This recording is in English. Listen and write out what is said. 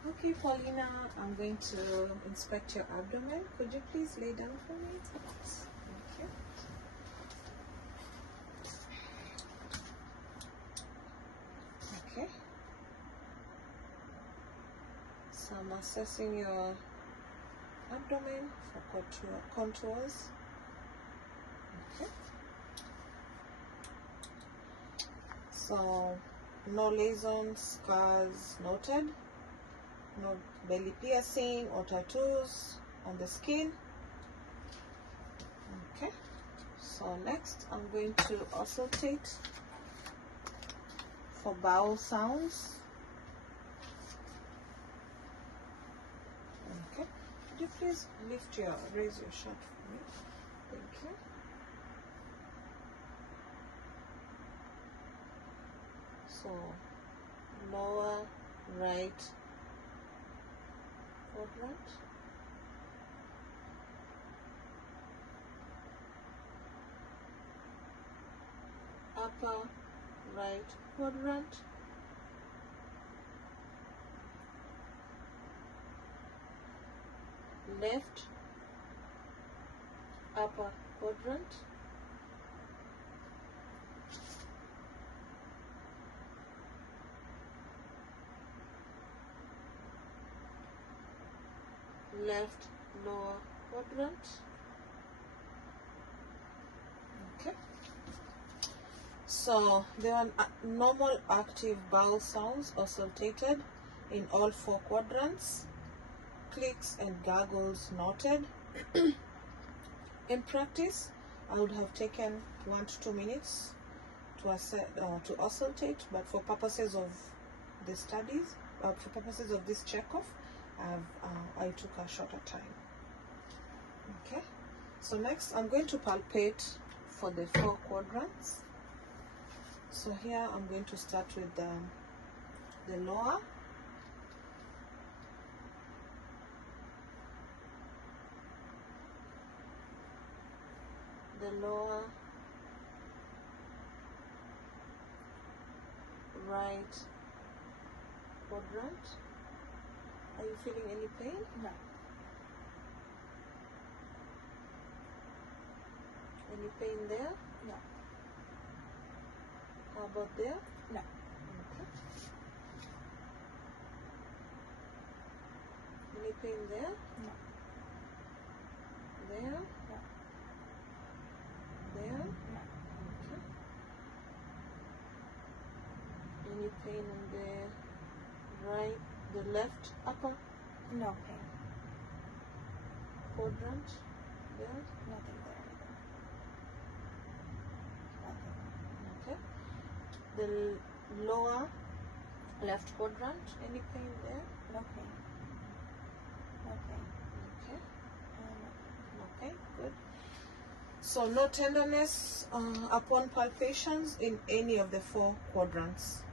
Okay, Paulina, I'm going to inspect your abdomen. Could you please lay down for me? Thank you. Okay. So I'm assessing your abdomen for contours. Okay. So no lesions, scars noted. No belly piercing or tattoos on the skin. Okay, so next I'm going to auscultate for bowel sounds. Okay, could you please raise your shirt for me? Thank you. So lower right quadrant, upper right quadrant, left upper quadrant, left lower quadrant. Okay, so there are normal active bowel sounds auscultated in all 4 quadrants. Clicks and gargles noted. In practice, I would have taken 1 to 2 minutes to auscultate, but for purposes of the studies, for purposes of this checkoff, I took a shorter time. Okay, so next I'm going to palpate for the 4 quadrants. So here I'm going to start with the lower. The lower right quadrant. Are you feeling any pain? No. Any pain there? No. How about there? No. Okay. Any pain there? No. There? No. There? No. Okay. Any pain in the left upper No pain. quadrant? There? Nothing there either. Nothing. Okay. The lower left quadrant, any pain there? No pain. No pain. Okay. No. Okay, good. So no tenderness upon palpations in any of the 4 quadrants.